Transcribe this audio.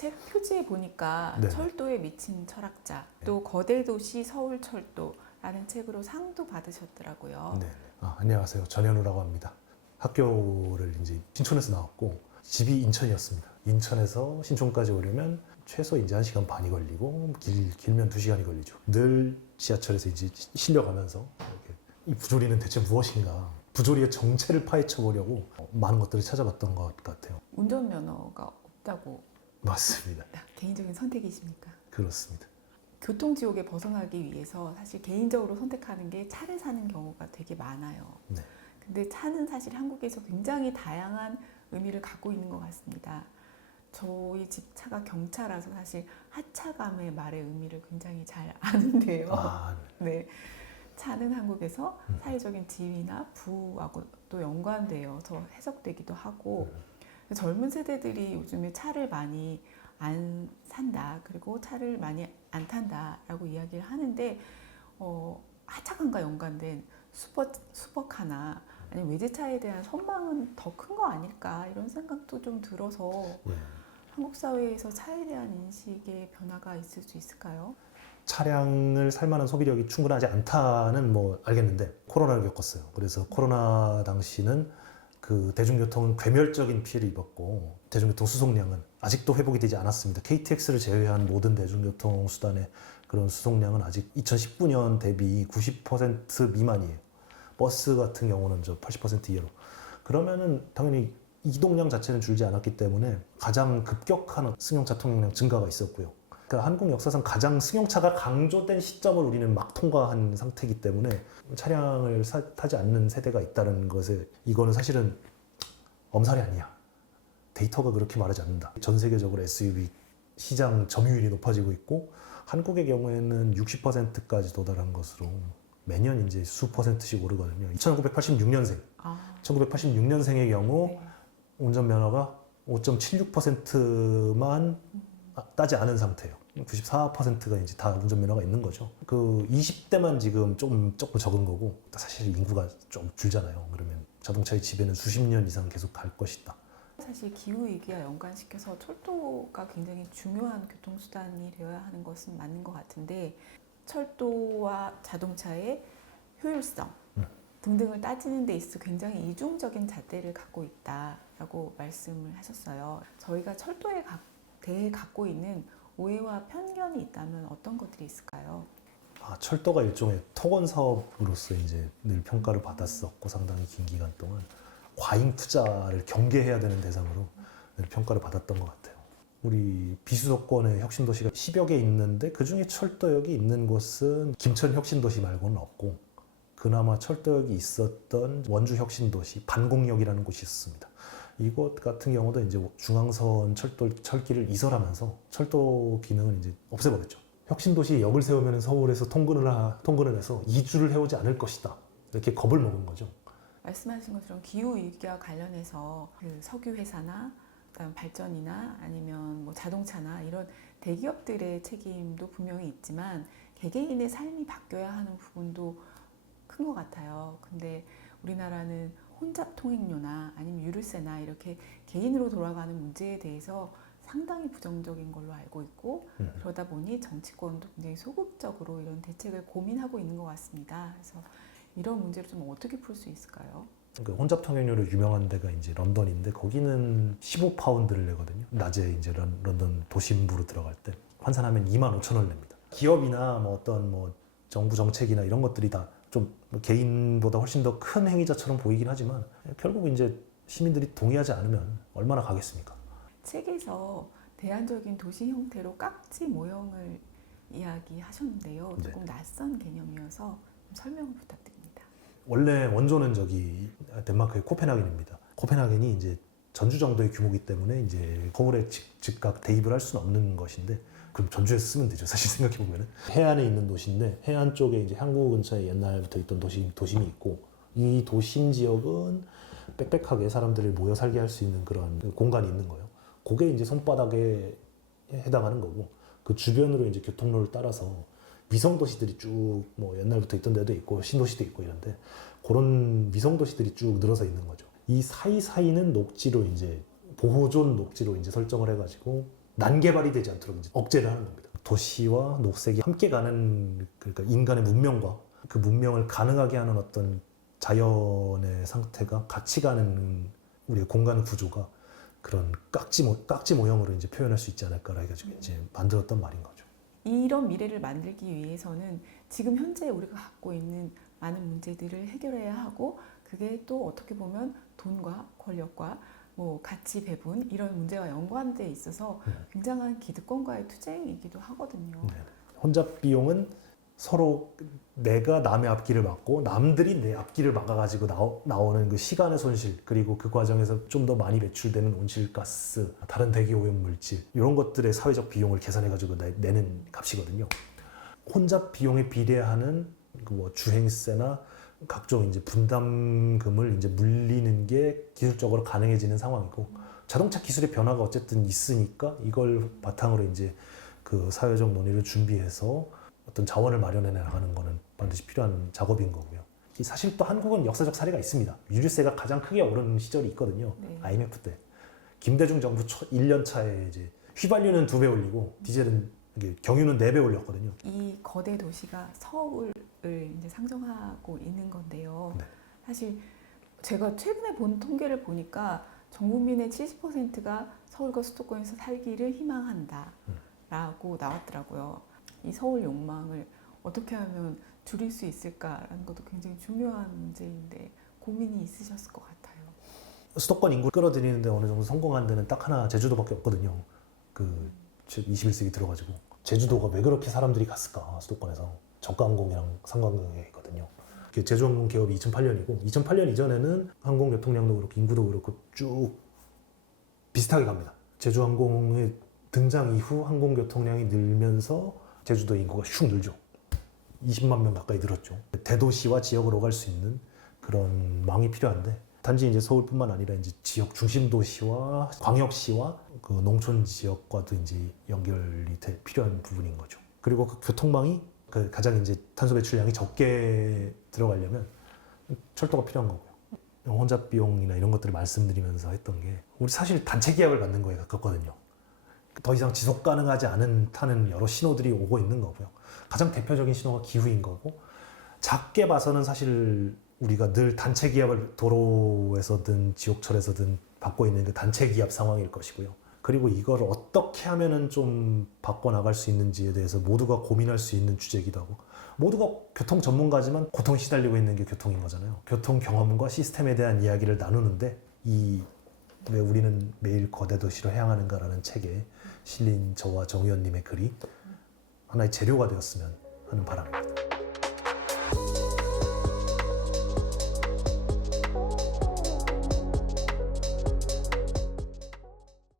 책 표지에 보니까 네. 철도에 미친 철학자, 또 거대 도시 서울철도라는 책으로 상도 받으셨더라고요. 네. 안녕하세요. 전현우라고 합니다. 학교를 이제 신촌에서 나왔고 집이 인천이었습니다. 인천에서 신촌까지 오려면 최소 이제 1시간 반이 걸리고 길면 2시간이 걸리죠. 늘 지하철에서 이제 실려가면서 이렇게 이 부조리는 대체 무엇인가? 부조리의 정체를 파헤쳐 보려고 많은 것들을 찾아봤던 것 같아요. 운전면허가 없다고. 맞습니다. 개인적인 선택이십니까? 그렇습니다. 교통지옥에 벗어나기 위해서 사실 개인적으로 선택하는 게 차를 사는 경우가 되게 많아요. 네. 근데 차는 사실 한국에서 굉장히 다양한 의미를 갖고 있는 것 같습니다. 저희 집 차가 경차라서 사실 하차감의 말의 의미를 굉장히 잘 아는데요. 네. 차는 한국에서 사회적인 지위나 부하고 또 연관되어서 해석되기도 하고 젊은 세대들이 요즘에 차를 많이 안 산다, 그리고 차를 많이 안 탄다라고 이야기를 하는데 하차감과 연관된 슈퍼카나 아니면 외제차에 대한 선망은 더 큰 거 아닐까 이런 생각도 좀 들어서 한국 사회에서 차에 대한 인식의 변화가 있을 수 있을까요? 차량을 살 만한 소비력이 충분하지 않다는 뭐 알겠는데 코로나를 겪었어요. 그래서 코로나 당시는 그 대중교통은 괴멸적인 피해를 입었고 대중교통 수송량은 아직도 회복이 되지 않았습니다. KTX를 제외한 모든 대중교통 수단의 그런 수송량은 아직 2019년 대비 90% 미만이에요. 버스 같은 경우는 80% 이하로. 그러면은 당연히 이동량 자체는 줄지 않았기 때문에 가장 급격한 승용차 통행량 증가가 있었고요. 그러니까 한국 역사상 가장 승용차가 강조된 시점을 우리는 막 통과한 상태이기 때문에 차량을 타지 않는 세대가 있다는 것에 이거는 사실은 엄살이 아니야. 데이터가 그렇게 말하지 않는다. 전 세계적으로 SUV 시장 점유율이 높아지고 있고 한국의 경우에는 60%까지 도달한 것으로 매년 이제 수 퍼센트씩 오르거든요. 1986년생, 1986년생의 경우 네. 운전면허가 5.76%만 따지 않은 상태예요. 94%가 이제 다 운전면허가 있는 거죠. 그 20대만 지금 조금 적은 거고 사실 인구가 좀 줄잖아요. 그러면 자동차의 지배는 수십 년 이상 계속 갈 것이다. 사실 기후위기와 연관시켜서 철도가 굉장히 중요한 교통수단이 되어야 하는 것은 맞는 것 같은데 철도와 자동차의 효율성 등등을 따지는 데 있어 굉장히 이중적인 잣대를 갖고 있다라고 말씀을 하셨어요. 저희가 철도에 대해 갖고 있는 오해와 편견이 있다면 어떤 것들이 있을까요? 철도가 일종의 토건 사업으로서 이제 늘 평가를 받았었고 상당히 긴 기간 동안 과잉 투자를 경계해야 되는 대상으로 늘 평가를 받았던 것 같아요. 우리 비수도권의 혁신도시가 10여 개 있는데 그중에 철도역이 있는 곳은 김천 혁신도시 말고는 없고 그나마 철도역이 있었던 원주 혁신도시 반공역이라는 곳이 있었습니다. 이곳 같은 경우도 이제 중앙선 철길을 이설하면서 철도 기능을 이제 없애버렸죠. 혁신도시에 역을 세우면 서울에서 통근을 해서 이주를 해오지 않을 것이다. 이렇게 겁을 먹은 거죠. 말씀하신 것처럼 기후위기와 관련해서 그 석유 회사나 그다음 발전이나 아니면 뭐 자동차나 이런 대기업들의 책임도 분명히 있지만 개개인의 삶이 바뀌어야 하는 부분도 큰 것 같아요. 근데 우리나라는 혼잡 통행료나 아니면 유류세나 이렇게 개인으로 돌아가는 문제에 대해서 상당히 부정적인 걸로 알고 있고 그러다 보니 정치권도 굉장히 소극적으로 이런 대책을 고민하고 있는 것 같습니다. 그래서 이런 문제를 좀 어떻게 풀 수 있을까요? 그 혼잡 통행료로 유명한 데가 이제 런던인데 거기는 15파운드를 내거든요. 낮에 이제 런던 도심부로 들어갈 때 환산하면 25,000원을 냅니다. 기업이나 뭐 어떤 뭐 정부 정책이나 이런 것들이 다 좀 개인보다 훨씬 더 큰 행위자처럼 보이긴 하지만 결국 이제 시민들이 동의하지 않으면 얼마나 가겠습니까? 책에서 대안적인 도시 형태로 깍지 모형을 이야기하셨는데요. 조금 낯선 개념이어서 좀 설명을 부탁드립니다. 원래 원조는 저기 덴마크의 코펜하겐입니다. 코펜하겐이 이제 전주 정도의 규모이기 때문에 이제 서울에 즉각 대입을 할 수는 없는 것인데 그럼 전주에서 쓰면 되죠. 사실 생각해 보면은 해안에 있는 도시인데 해안 쪽에 이제 항구 근처에 옛날부터 있던 도심이 있고 이 도심 지역은 빽빽하게 사람들이 모여 살게 할 수 있는 그런 공간이 있는 거예요. 그게 이제 손바닥에 해당하는 거고 그 주변으로 이제 교통로를 따라서 위성 도시들이 쭉 뭐 옛날부터 있던 데도 있고 신도시도 있고 이런데 그런 위성 도시들이 쭉 늘어서 있는 거죠. 이 사이사이는 녹지로 이제 보호존 녹지로 이제 설정을 해가지고 난개발이 되지 않도록 이제 억제를 하는 겁니다. 도시와 녹색이 함께 가는, 그러니까 인간의 문명과 그 문명을 가능하게 하는 어떤 자연의 상태가 같이 가는 우리의 공간 구조가 그런 깍지 모형으로 이제 표현할 수 있지 않을까라 해가지고 이제 만들었던 말인 거죠. 이런 미래를 만들기 위해서는 지금 현재 우리가 갖고 있는 많은 문제들을 해결해야 하고, 그게 또 어떻게 보면 돈과 권력과 뭐 가치 배분 이런 문제와 연관돼 있어서 굉장한 기득권과의 투쟁이기도 하거든요. 네. 혼잡 비용은 서로 내가 남의 앞길을 막고 남들이 내 앞길을 막아가지고 나오는 그 시간의 손실, 그리고 그 과정에서 좀 더 많이 배출되는 온실가스, 다른 대기 오염 물질, 이런 것들의 사회적 비용을 계산해가지고 내는 값이거든요. 혼잡 비용에 비례하는 그 뭐 주행세나 각종 이제 분담금을 이제 물리는 게 기술적으로 가능해지는 상황이고, 자동차 기술의 변화가 어쨌든 있으니까 이걸 바탕으로 이제 그 사회적 논의를 준비해서 어떤 자원을 마련해 나가는 거는 반드시 필요한 작업인 거고요. 사실 또 한국은 역사적 사례가 있습니다. 유류세가 가장 크게 오른 시절이 있거든요. 네. IMF 때 김대중 정부 1년 차에 이제 휘발유는 2배 올리고 디젤은 경유는 4배 올렸거든요. 이 거대 도시가 서울을 이제 상정하고 있는 건데요. 네. 사실 제가 최근에 본 통계를 보니까 전 국민의 70%가 서울과 수도권에서 살기를 희망한다라고 나왔더라고요. 이 서울 욕망을 어떻게 하면 줄일 수 있을까라는 것도 굉장히 중요한 문제인데 고민이 있으셨을 것 같아요. 수도권 인구 끌어들이는데 어느 정도 성공한 데는 딱 하나, 제주도밖에 없거든요. 그 21세기 들어가지고 제주도가 왜 그렇게 사람들이 갔을까? 수도권에서 저가항공이랑 상관관계가 있거든요. 제주항공 개업이 2008년이고 2008년 이전에는 항공교통량도 그렇고 인구도 그렇고 쭉 비슷하게 갑니다. 제주항공의 등장 이후 항공교통량이 늘면서 제주도 인구가 슉 늘죠. 20만 명 가까이 늘었죠. 대도시와 지역을 오갈 수 있는 그런 망이 필요한데, 단지 이제 서울뿐만 아니라 이제 지역 중심 도시와 광역시와 그 농촌 지역과도 이제 연결이 필요한 부분인 거죠. 그리고 그 교통망이 그 가장 이제 탄소 배출량이 적게 들어가려면 철도가 필요한 거고요. 혼잡 비용이나 이런 것들을 말씀드리면서 했던 게, 우리 사실 단체 기압을 받는 거에 가깝거든요. 더 이상 지속 가능하지 않다는 여러 신호들이 오고 있는 거고요. 가장 대표적인 신호가 기후인 거고, 작게 봐서는 사실 우리가 늘 단체 기압을 도로에서든 지옥철에서든 받고 있는 그 단체 기압 상황일 것이고요. 그리고 이걸 어떻게 하면은 좀 바꿔나갈 수 있는지에 대해서 모두가 고민할 수 있는 주제이기도 하고, 모두가 교통 전문가지만 고통에 시달리고 있는 게 교통인 거잖아요. 교통 경험과 시스템에 대한 이야기를 나누는데, 왜 우리는 매일 거대 도시로 향하는가라는 책에 실린 저와 정 의원님의 글이 하나의 재료가 되었으면 하는 바람입니다.